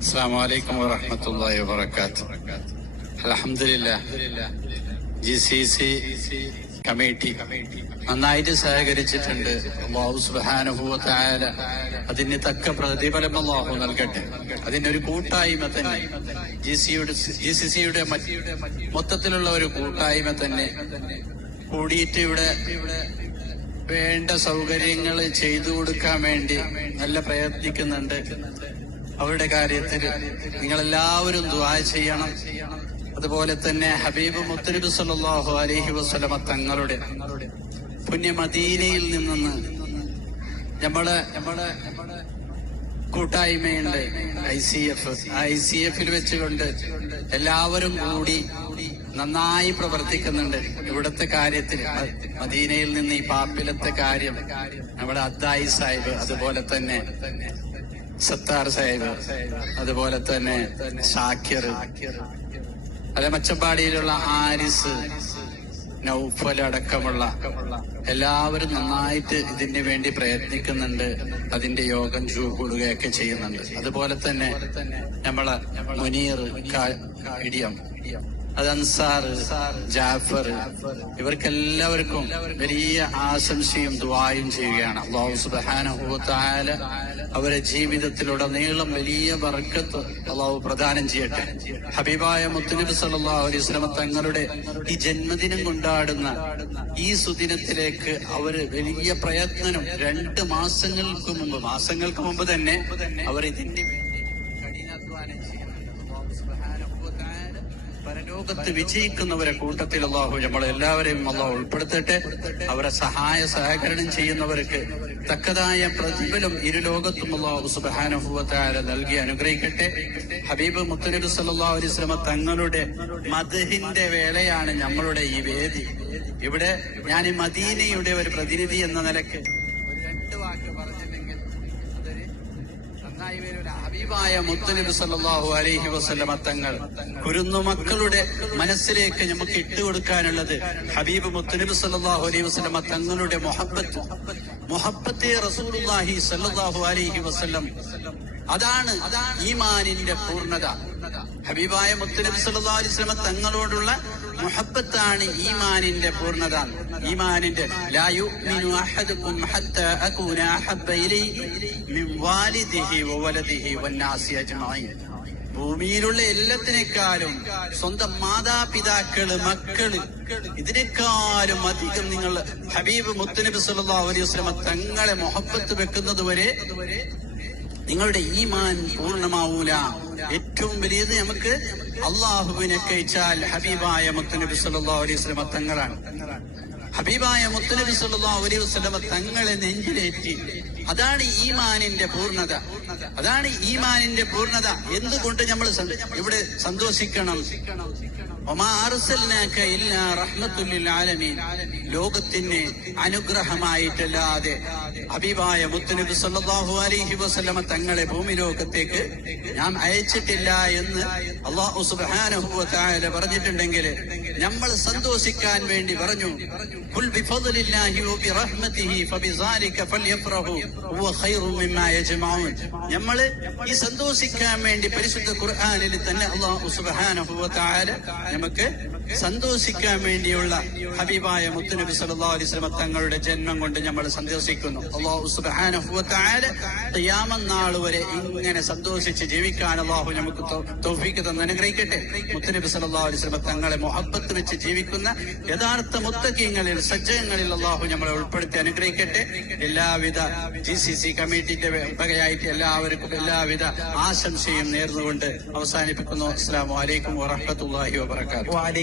അസ്സലാമു അലൈക്കും വറഹ്മത്തുള്ളാഹി വബറകാതുഹു. അൽഹംദുലില്ലാഹ്, GCC കമ്മിറ്റി നന്നായിട്ട് സഹകരിച്ചിട്ടുണ്ട്. അല്ലാഹു സുബ്ഹാനഹു വ തആല അതിന് തക്ക പ്രതിഫലം അല്ലാഹു നൽകട്ടെ. അതിനൊരു കൂട്ടായ്മ തന്നെ GCCയുടെ മൊത്തത്തിലുള്ള ഒരു കൂട്ടായ്മ തന്നെ കൂടിയിട്ട് ഇവിടെ വേണ്ട സൗകര്യങ്ങൾ ചെയ്തു കൊടുക്കാൻ വേണ്ടി നല്ല പ്രയത്നിക്കുന്നുണ്ട്. അവരുടെ കാര്യത്തിൽ നിങ്ങളെല്ലാവരും ദുആ ചെയ്യണം. അതുപോലെ തന്നെ ഹബീബ് മുത്തനബി സല്ലല്ലാഹു അലൈഹി വസല്ലമ തങ്ങളുടെ പുണ്യ മദീനയിൽ നിന്ന് നമ്മളെ കൂട്ടായ്മയുണ്ട് ICF വെച്ചുകൊണ്ട് എല്ലാവരും കൂടി നന്നായി പ്രവർത്തിക്കുന്നുണ്ട്. ഇവിടുത്തെ കാര്യത്തിൽ മദീനയിൽ നിന്ന് ഈ പാപ്പിലത്തെ കാര്യം നമ്മുടെ അദ്ദായി സാഹിബ്, അതുപോലെ തന്നെ സത്താർ സാഹിബ്, അതുപോലെ തന്നെ ഷാക്കിർ, അല്ലെ മച്ചമ്പാടിയിലുള്ള ആരിസ്, നൗഫൽ അടക്കമുള്ള എല്ലാവരും നന്നായിട്ട് ഇതിന് വേണ്ടി പ്രയത്നിക്കുന്നുണ്ട്. അതിന്റെ യോഗം കൂടുകയൊക്കെ ചെയ്യുന്നുണ്ട്. അതുപോലെ തന്നെ നമ്മളെ മുനീർ ഇടിയം, അത് അൻസാർ, ജാഫർ, ഇവർക്കെല്ലാവർക്കും വലിയ ആശംസയും ദുആയും ചെയ്യുകയാണ്. അല്ലാഹു സുബ്ഹാനഹു വ തആല അവരെ ജീവിതത്തിലുടനീളം വലിയ ബർക്കത്ത് അല്ലാഹു പ്രദാനം ചെയ്യട്ടെ. ഹബീബായ മുത്തുനബി സല്ലല്ലാഹു അലൈഹി വസല്ലം തങ്ങളുടെ ഈ ജന്മദിനം കൊണ്ടാടുന്ന ഈ സുദിനത്തിലേക്ക് അവര് വലിയ പ്രയത്നം 2 മാസങ്ങൾക്ക് മുമ്പ് തന്നെ അവർ ഇതിന് വേണ്ടി കഠിനാധ്വാനം ചെയ്യുന്നുണ്ട്. അല്ലാഹു സുബ്ഹാനഹു വ തആല പരലോകത്ത് വിജയിക്കുന്നവരെ കൂട്ടത്തിൽ അല്ലാഹു നമ്മളെല്ലാവരെയും അല്ലാഹു ഉൾപ്പെടുത്തട്ടെ. അവരെ സഹകരണം ചെയ്യുന്നവർക്ക് തക്കതായ പ്രതിഫലം ഇരുലോകത്തും അല്ലാഹു സുബ്ഹാനഹു വ തആല നൽകി അനുഗ്രഹിക്കട്ടെ. ഹബീബ് മുത്തനബി സല്ലല്ലാഹു അലൈഹി വസല്ലം തങ്ങളുടെ മദ്ഹിന്റെ വേളയാണ് നമ്മളുടെ ഈ വേദി. ഇവിടെ ഞാൻ ഈ മദീനയുടെ ഒരു പ്രതിനിധി എന്ന നിലയ്ക്ക് 2 വാക്ക് പറഞ്ഞില്ലെങ്കിൽ അതൊരു നന്നായി വരില്ല. ഹബീബായ മുത്തനബി സല്ലല്ലാഹു അലൈഹി വസല്ലം തങ്ങൾ കുരുന്നുമക്കളുടെ മനസ്സിലേക്ക് നമുക്ക് ഇട്ടുകൊടുക്കാനുള്ളത് ഹബീബ് മുത്തനബി സല്ലല്ലാഹു അലൈഹി വസല്ലം തങ്ങളുടെ മുഹബ്ബത്തെ റസൂലുള്ളാഹി സല്ലല്ലാഹു അലൈഹി വസല്ലം, അതാണ് ഈമാനിന്റെ പൂർണ്ണത. ഹബീബായ മുത്തനബി സല്ലല്ലാഹു അലൈഹി വസല്ലം തങ്ങളോടുള്ള മുഹബ്ബത്താണ് ഈമാനിന്റെ പൂർണ്ണത. ഈമാനിന്റെ ലാ യുഅ്മിനു അഹദുകും ഹത്താ അകൂന അഹബ്ബ ഇലൈഹി മിൻ വാലിദിഹി വവലദിഹി വന്നാസി അജ്മഈൻ. ഭൂമിയിലുള്ള എല്ലാത്തിനേക്കാളും സ്വന്തം മാതാപിതാക്കള്, മക്കള്, ഇതിനേക്കാളും അധികം നിങ്ങൾ ഹബീബ് മുത്തനബി സല്ലല്ലാഹു അലൈഹി വസല്ലം തങ്ങളെ മുഹബ്ബത്ത് വെക്കുന്നത് വരെ നിങ്ങളുടെ ഈമാൻ പൂർണ്ണമാവൂല. ഏറ്റവും വലിയത് നമുക്ക് അള്ളാഹുവിനെ കഴിച്ചാൽ ഹബീബായ മുത്തനബി സല്ലല്ലാഹു അലൈഹി വസല്ലം തങ്ങളാണ്. ഹബീബായ മുത്തനബി സല്ലല്ലാഹു അലൈഹി വസല്ലം തങ്ങളെ നെഞ്ചിലേറ്റി, അതാണ് ഈമാനിന്റെ പൂർണ്ണത. അതാണ് ഈമാനിന്റെ പൂർണ്ണത. എന്തുകൊണ്ട് നമ്മൾ ഇവിടെ സന്തോഷിക്കണം? വമാ അർസൽനാക ഇല്ലാ റഹ്മത്തുൽ ലിൽ ആലമീൻ. ലോകത്തിന് അനുഗ്രഹമായിട്ടല്ലാതെ ഹബീബായ മുത്തനബി സല്ലല്ലാഹു അലൈഹി വസല്ലം തങ്ങളെ ഭൂമി ലോകത്തേക്ക് ഞാൻ അയച്ചിട്ടില്ല എന്ന് അല്ലാഹു സുബ്ഹാനഹു വ തആല പറഞ്ഞിട്ടുണ്ടെങ്കിൽ നമ്മൾ സന്തോഷിക്കാൻ വേണ്ടി പറഞ്ഞു, ഖുൽ ബിഫദ്ലില്ലാഹി വ ബിറഹ്മതിഹി ഫബിസാലിക ഫൽയഫ്റഹു ഹുവ ഖൈറു മിമ്മാ യജ്മഊൻ. നമ്മൾ ഈ സന്തോഷിക്കാൻ വേണ്ടി പരിശുദ്ധ ഖുർആനിൽ തന്നെ അല്ലാഹു സുബ്ഹാനഹു വ തആല നമുക്ക് സന്തോഷിക്കാൻ വേണ്ടിയുള്ള ഹബീബായ മുത്തുനബി സല്ലല്ലാഹു അലൈഹി വസല്ലം തങ്ങളുടെ ജന്മം കൊണ്ട് നമ്മൾ സന്തോഷിക്കുന്നു. അല്ലാഹു സുബ്ഹാനഹു വ തആല ഖിയാമത്ത് നാൾ വരെ ഇങ്ങനെ സന്തോഷിച്ച് ജീവിക്കാൻ അല്ലാഹു നമുക്ക് തൗഫീഖ് തന്ന് അനുഗ്രഹിക്കട്ടെ. മുത്തുനബി സല്ലല്ലാഹു അലൈഹി വസല്ലം തങ്ങളെ മുഹബ്ബത്ത് വെച്ച് ജീവിക്കുന്ന യഥാർത്ഥ മുത്തഖീങ്ങളിൽ, സജ്ജനങ്ങളിൽ അല്ലാഹു നമ്മളെ ഉൾപ്പെടുത്തി അനുഗ്രഹിക്കട്ടെ. എല്ലാവിധ GCC കമ്മിറ്റിന്റെ വകയായിട്ട് എല്ലാവർക്കും എല്ലാവിധ ആശംസയും നേർന്നുകൊണ്ട് അവസാനിപ്പിക്കുന്നു. അസ്സലാമു അലൈക്കും വറഹ്മത്തുള്ളാഹി വബറകാതുഹു.